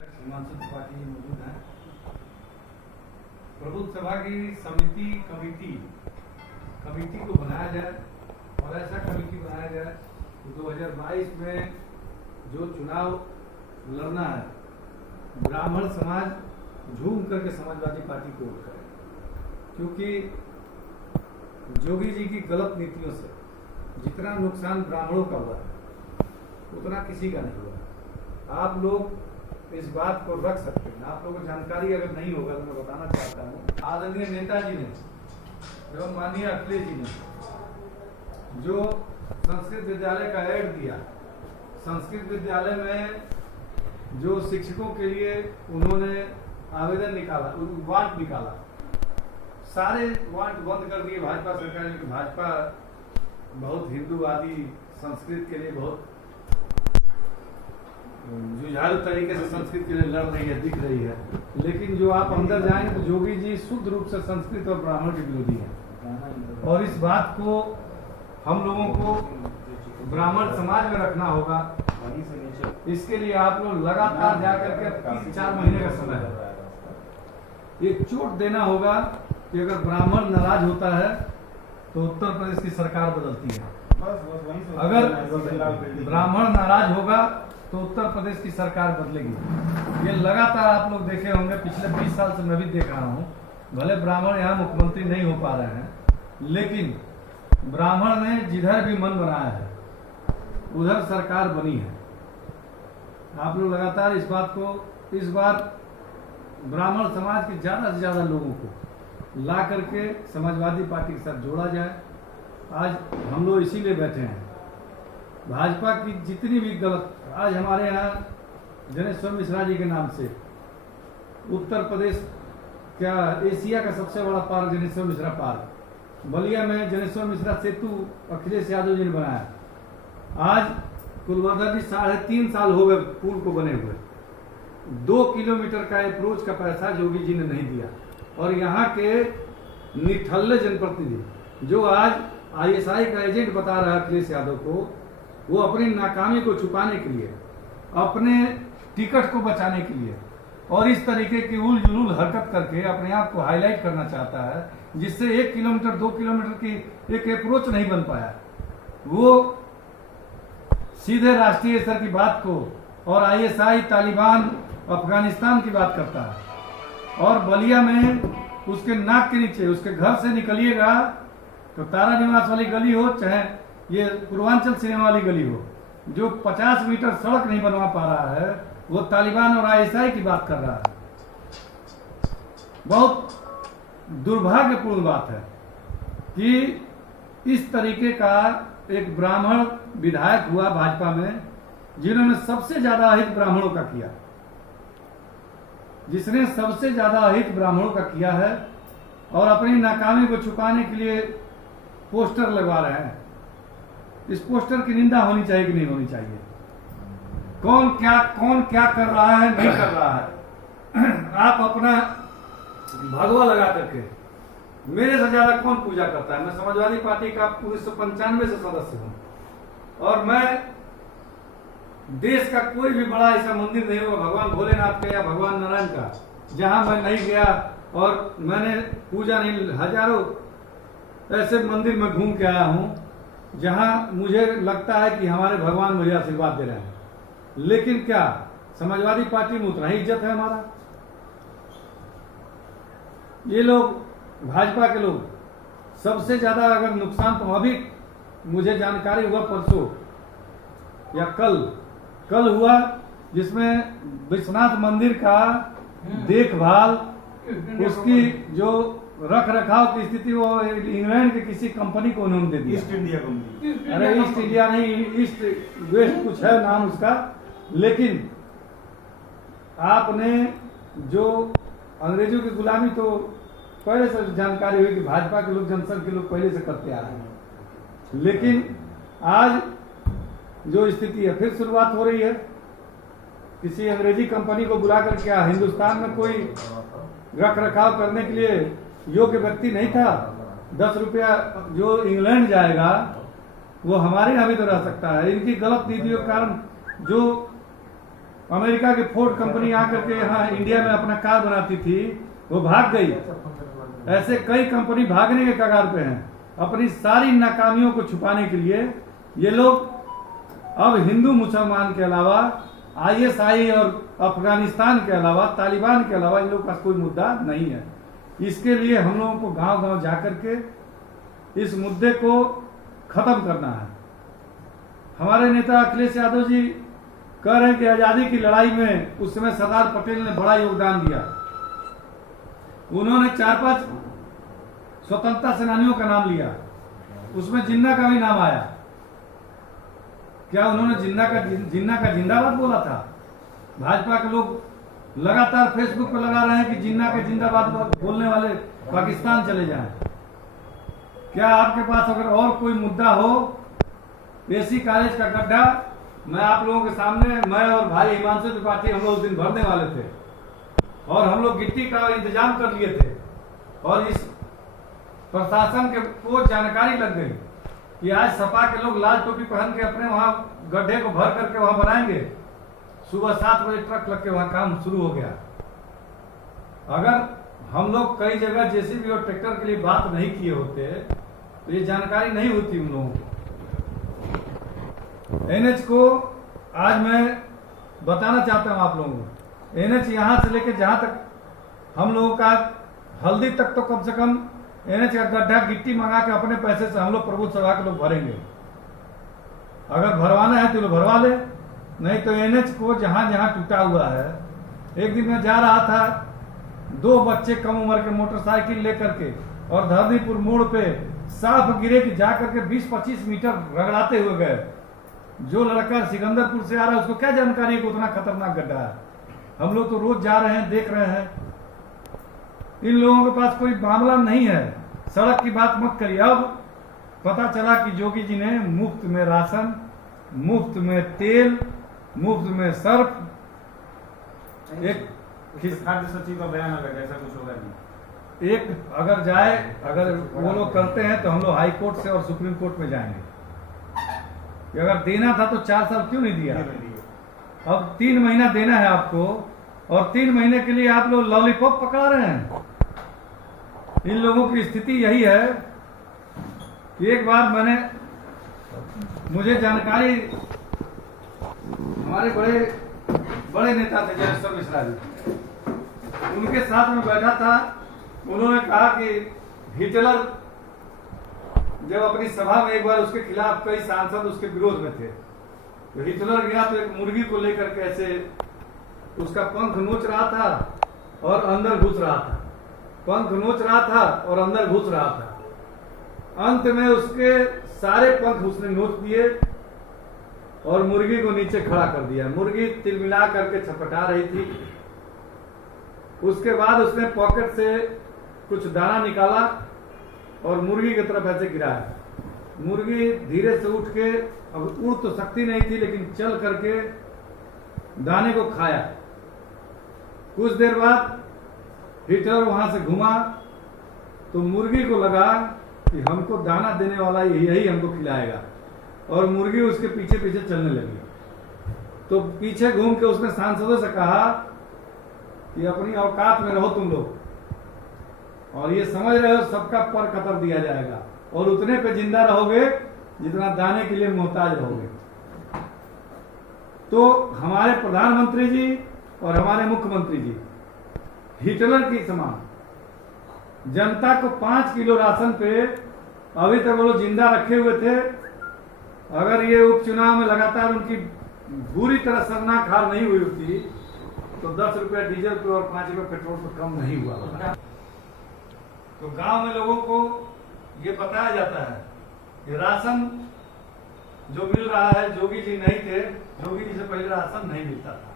हिमांशु त्रिपाठी मौजूद हैं। प्रबुद्ध सभा की कमेटी को बनाया जाए और ऐसा कमेटी बनाया जाए कि 2022 में जो चुनाव लड़ना है, ब्राह्मण समाज झूम करके समाजवादी पार्टी को वोट करे, क्योंकि जोगी जी की गलत नीतियों से जितना नुकसान ब्राह्मणों का हुआ है उतना किसी का नहीं हुआ। आप लोग इस बात को रख सकते हैं। आप लोगों को जानकारी अगर नहीं होगा तो मैं बताना चाहता हूँ, आदरणीय नेताजी ने एवं माननीय अखिलेश जी ने जो संस्कृत विद्यालय का ऐड दिया, संस्कृत विद्यालय में जो शिक्षकों के लिए उन्होंने आवेदन निकाला, वांट निकाला, सारे वांट बंद कर दिए भाजपा सरकार ने। भाजपा बहुत हिंदूवादी, संस्कृत के लिए बहुत जुझारू तरीके से संस्कृत के लिए लड़ रही है, दिख रही है। लेकिन जो आप अंदर जाएंगे तो जोगी जी शुद्ध रूप से संस्कृत और ब्राह्मण के विरोधी हैं, और इस बात को हम लोगों को ब्राह्मण समाज में रखना होगा। इसके लिए आप लोग लगातार जाकर के 3-4 महीने का समय है, एक चोट देना होगा कि अगर ब्राह्मण नाराज होता है तो उत्तर प्रदेश की सरकार बदलती है, अगर ब्राह्मण नाराज होगा तो उत्तर प्रदेश की सरकार बदलेगी। ये लगातार आप लोग देखे होंगे, पिछले 20 साल से मैं भी देख रहा हूँ। भले ब्राह्मण यहाँ मुख्यमंत्री नहीं हो पा रहे हैं, लेकिन ब्राह्मण ने जिधर भी मन बनाया है उधर सरकार बनी है। आप लोग लगातार इस बात को, इस बार ब्राह्मण समाज के ज्यादा से ज्यादा लोगों को ला करके समाजवादी पार्टी के साथ जोड़ा जाए। आज हम लोग इसीलिए बैठे हैं। भाजपा की जितनी भी गलत, आज हमारे यहाँ जनेश्वर मिश्रा जी के नाम से उत्तर प्रदेश क्या एशिया का सबसे बड़ा पार्क जनेश्वर मिश्रा पार्क, बलिया में जनेश्वर मिश्रा सेतु अखिलेश यादव जी ने बनाया। आज कुलवर्धन जी 3.5 साल हो गए पुल को बने हुए, 2 किलोमीटर का अप्रोच का पैसा जोगी जी ने नहीं दिया। और यहाँ के निठल्ले जनप्रतिनिधि जो आज ISI का एजेंट बता रहा है अखिलेश यादव को, वो अपनी नाकामी को छुपाने के लिए, अपने टिकट को बचाने के लिए और इस तरीके की उल जुलूल हरकत करके अपने आप को हाईलाइट करना चाहता है, जिससे 1 किलोमीटर 2 किलोमीटर की एक अप्रोच नहीं बन पाया। वो सीधे राष्ट्रीय स्तर की बात को और ISI, तालिबान, अफगानिस्तान की बात करता है। और बलिया में उसके नाक के नीचे, उसके घर से निकलिएगा तो तारा निवास वाली गली हो, चाहे ये पूर्वांचल सिनेमा वाली गली हो, जो 50 मीटर सड़क नहीं बनवा पा रहा है, वो तालिबान और ISI की बात कर रहा है। बहुत दुर्भाग्यपूर्ण बात है कि इस तरीके का एक ब्राह्मण विधायक हुआ भाजपा में, जिन्होंने सबसे ज्यादा अहित ब्राह्मणों का किया, जिसने सबसे ज्यादा अहित ब्राह्मणों का किया है, और अपनी नाकामी को छुपाने के लिए पोस्टर लगवा रहे हैं। इस पोस्टर की निंदा होनी चाहिए कि नहीं होनी चाहिए? कौन क्या कर रहा है, नहीं कर रहा है। आप अपना भगवा लगा करके, मेरे से ज्यादा कौन पूजा करता है? मैं समाजवादी पार्टी का 1995 से सदस्य हूं, और मैं देश का कोई भी बड़ा ऐसा मंदिर नहीं होगा भगवान भोलेनाथ का या भगवान नारायण का जहां मैं नहीं गया और मैंने पूजा नहीं। हजारों ऐसे मंदिर में घूम के आया हूं जहां मुझे लगता है कि हमारे भगवान मुझे आशीर्वाद दे रहे हैं, लेकिन क्या समाजवादी पार्टी में उतना ही इज्जत है हमारा? ये लोग, भाजपा के लोग सबसे ज्यादा अगर नुकसान, तो अभी मुझे जानकारी हुआ परसों या कल हुआ, जिसमें विश्वनाथ मंदिर का देखभाल, उसकी जो रख रखाव की स्थिति, वो इंग्लैंड के किसी कंपनी को उन्होंने दे दिया। ईस्ट इंडिया कंपनी, अरे ईस्ट इंडिया नहीं, ईस्ट वेस्ट कुछ है नाम उसका। लेकिन आपने जो अंग्रेजों की गुलामी, तो पहले से जानकारी हुई कि भाजपा के लोग, जनसंघ के लोग पहले से करते आ रहे हैं। लेकिन आज जो स्थिति है, फिर शुरुआत हो रही है। किसी अंग्रेजी कंपनी को बुला कर, क्या हिंदुस्तान में कोई रख रखाव करने के लिए योग्य व्यक्ति नहीं था? 10 रुपया जो इंग्लैंड जाएगा वो हमारे यहाँ भी तो रह सकता है। इनकी गलत नीतियों के कारण जो अमेरिका की फोर्ड कंपनी आकर के यहाँ इंडिया में अपना कार बनाती थी, वो भाग गई। ऐसे कई कंपनी भागने के कगार पे हैं। अपनी सारी नाकामियों को छुपाने के लिए ये लोग अब हिंदू मुसलमान के अलावा ISI और अफगानिस्तान के अलावा तालिबान के अलावा इन लोगों का कोई मुद्दा नहीं है। इसके लिए हम लोगों को गांव-गांव जाकर के इस मुद्दे को खत्म करना है। हमारे नेता अखिलेश यादव जी कह रहे हैं कि आजादी की लड़ाई में उस समय सरदार पटेल ने बड़ा योगदान दिया। उन्होंने 4-5 स्वतंत्रता सेनानियों का नाम लिया, उसमें जिन्ना का भी नाम आया। क्या उन्होंने जिन्ना का जिंदाबाद बोला था? भाजपा के लोग लगातार फेसबुक पर लगा रहे हैं कि जिन्ना के जिंदाबाद बोलने वाले पाकिस्तान चले जाएं। क्या आपके पास अगर और कोई मुद्दा हो, एसी कॉलेज का गड्ढा, मैं आप लोगों के सामने, मैं और भाई हिमांशु त्रिपाठी हम लोग उस दिन भरने वाले थे और हम लोग गिट्टी का इंतजाम कर लिए थे और इस प्रशासन के को जानकारी लग गई कि आज सपा के लोग लाल टोपी पहन के अपने वहां गड्ढे को भर करके वहां बनाएंगे। सुबह 7 बजे ट्रक लग के वहां काम शुरू हो गया। अगर हम लोग कई जगह जेसीबी और ट्रैक्टर के लिए बात नहीं किए होते तो ये जानकारी नहीं होती उन लोगों को। NH को आज मैं बताना चाहता हूं आप लोगों को, NH यहां से लेकर जहां तक हम लोगों का हल्दी तक तो कम से कम NH का गड्ढा गिट्टी मंगा के अपने पैसे से हम लोग प्रबुद्ध सभा के लोग भरेंगे। अगर भरवाना है तो लोग भरवा ले, नहीं तो NH को जहां जहां टूटा हुआ है। एक दिन मैं जा रहा था, 2 बच्चे कम उम्र के मोटरसाइकिल लेकर के और धरनीपुर मोड़ पे साफ गिरे कि जाकर के 20-25 मीटर रगड़ाते हुए गए। जो लड़का सिकंदरपुर से आ रहा है उसको क्या जानकारी है कि उतना खतरनाक गड्ढा है? हम लोग तो रोज जा रहे हैं, देख रहे हैं। इन लोगों के पास कोई मामला नहीं है। सड़क की बात मत करिए। अब पता चला कि जोगी जी ने मुफ्त में राशन, मुफ्त में तेल, मुफ्त में सर्फ, एक खाद्य सचिव का बयान आ गया, ऐसा कुछ होगा नहीं। एक अगर जाए, अगर वो लोग करते हैं तो हम लोग हाई कोर्ट से और सुप्रीम कोर्ट में जाएंगे कि अगर देना था तो 4 साल क्यों नहीं दिया। अब 3 महीना देना है आपको और 3 महीने के लिए आप लोग लॉलीपॉप पकड़ा रहे हैं। इन लोगों की स्थिति यही है कि एक बार मुझे जानकारी, हमारे बड़े नेता थे जयेश्वर मिश्रा जी, उनके साथ में बैठा था। उन्होंने कहा कि हिटलर जब अपनी सभा में एक बार उसके खिलाफ कई सांसद उसके विरोध में थे, तो हिटलर गया तो एक मुर्गी को लेकर के ऐसे उसका पंख नोच रहा था और अंदर घुस रहा था, पंख नोच रहा था और अंदर घुस रहा था। अंत में उसके सारे पंख उसने नोच दिए और मुर्गी को नीचे खड़ा कर दिया। मुर्गी तिलमिला करके छटपटा रही थी। उसके बाद उसने पॉकेट से कुछ दाना निकाला और मुर्गी की तरफ ऐसे गिराया। मुर्गी धीरे से उठ के, अब उड़ तो सकती नहीं थी लेकिन चल करके दाने को खाया। कुछ देर बाद हिटलर वहां से घुमा तो मुर्गी को लगा कि हमको दाना देने वाला यही हमको खिलाएगा और मुर्गी उसके पीछे पीछे चलने लगी। तो पीछे घूम के उसने सांसदों से कहा कि अपनी औकात में रहो तुम लोग, और ये समझ रहे हो सबका पर कतर दिया जाएगा और उतने पे जिंदा रहोगे जितना दाने के लिए मोहताज रहोगे। तो हमारे प्रधानमंत्री जी और हमारे मुख्यमंत्री जी हिटलर की समान जनता को 5 किलो राशन पे अभी तक वो लोग जिंदा रखे हुए थे। अगर ये उपचुनाव में लगातार उनकी बुरी तरह शर्मनाक हार नहीं हुई होती तो 10 रुपया डीजल पे और 5 रुपया पेट्रोल पे कम नहीं हुआ होता। तो गांव में लोगों को ये बताया जाता है कि राशन जो मिल रहा है, जोगी जी नहीं थे, जोगी जी से पहले राशन नहीं मिलता था।